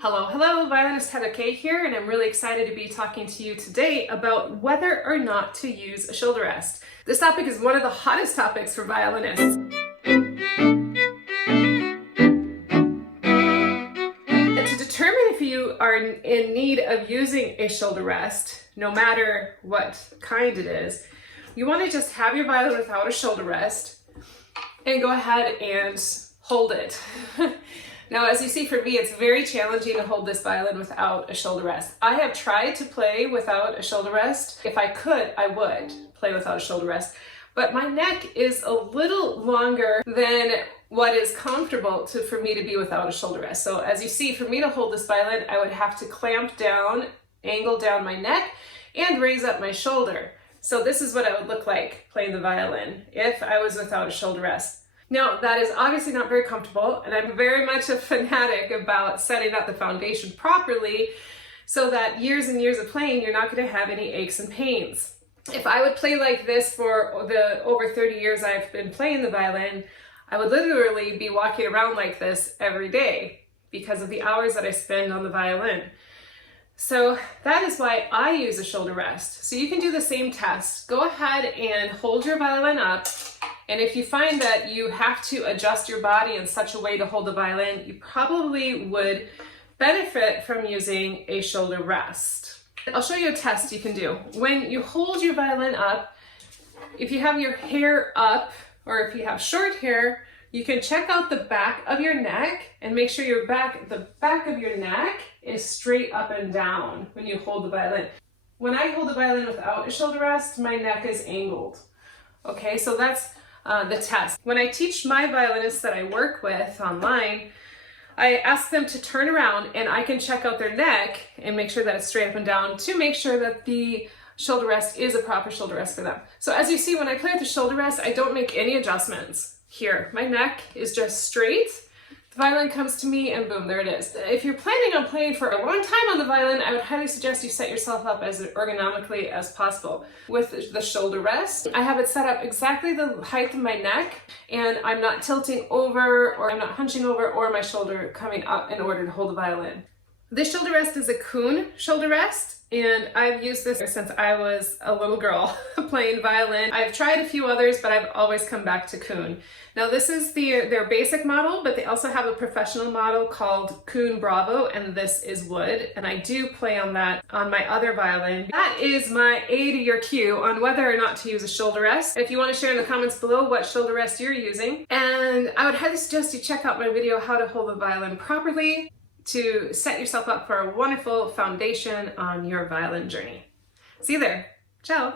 Hello, violinist Kaye here, and I'm really excited to be talking to you today about whether or not to use a shoulder rest. This topic is one of the hottest topics for violinists. And to determine if you are in need of using a shoulder rest, no matter what kind it is, you want to just have your violin without a shoulder rest and go ahead and hold it. Now, as you see, for me, it's very challenging to hold this violin without a shoulder rest. I have tried to play without a shoulder rest. If I could, I would play without a shoulder rest. But my neck is a little longer than what is comfortable for me to be without a shoulder rest. So as you see, for me to hold this violin, I would have to clamp down, angle down my neck, and raise up my shoulder. So this is what I would look like playing the violin if I was without a shoulder rest. Now, that is obviously not very comfortable, and I'm very much a fanatic about setting up the foundation properly so that years and years of playing, you're not going to have any aches and pains. If I would play like this for the over 30 years I've been playing the violin, I would literally be walking around like this every day because of the hours that I spend on the violin. So that is why I use a shoulder rest. So you can do the same test. Go ahead and hold your violin up. And if you find that you have to adjust your body in such a way to hold the violin, you probably would benefit from using a shoulder rest. I'll show you a test you can do. When you hold your violin up, if you have your hair up, or if you have short hair, you can check out the back of your neck and make sure the back of your neck is straight up and down when you hold the violin. When I hold the violin without a shoulder rest, my neck is angled. Okay, so that's the test. When I teach my violinists that I work with online, I ask them to turn around and I can check out their neck and make sure that it's straight up and down to make sure that the shoulder rest is a proper shoulder rest for them. So as you see, when I play with the shoulder rest, I don't make any adjustments here. My neck is just straight. The violin comes to me and boom, there it is. If you're planning on playing for a long time on the violin, I would highly suggest you set yourself up as ergonomically as possible. With the shoulder rest, I have it set up exactly the height of my neck, and I'm not tilting over, or I'm not hunching over, or my shoulder coming up in order to hold the violin. This shoulder rest is a Kuhn shoulder rest, and I've used this since I was a little girl playing violin. I've tried a few others, but I've always come back to Kuhn. Now this is their basic model, but they also have a professional model called Kuhn Bravo, and this is wood, and I do play on that on my other violin. That is my A to your Q on whether or not to use a shoulder rest. If you want to share in the comments below what shoulder rest you're using, and I would highly suggest you check out my video how to hold the violin properly to set yourself up for a wonderful foundation on your violin journey. See you there. Ciao.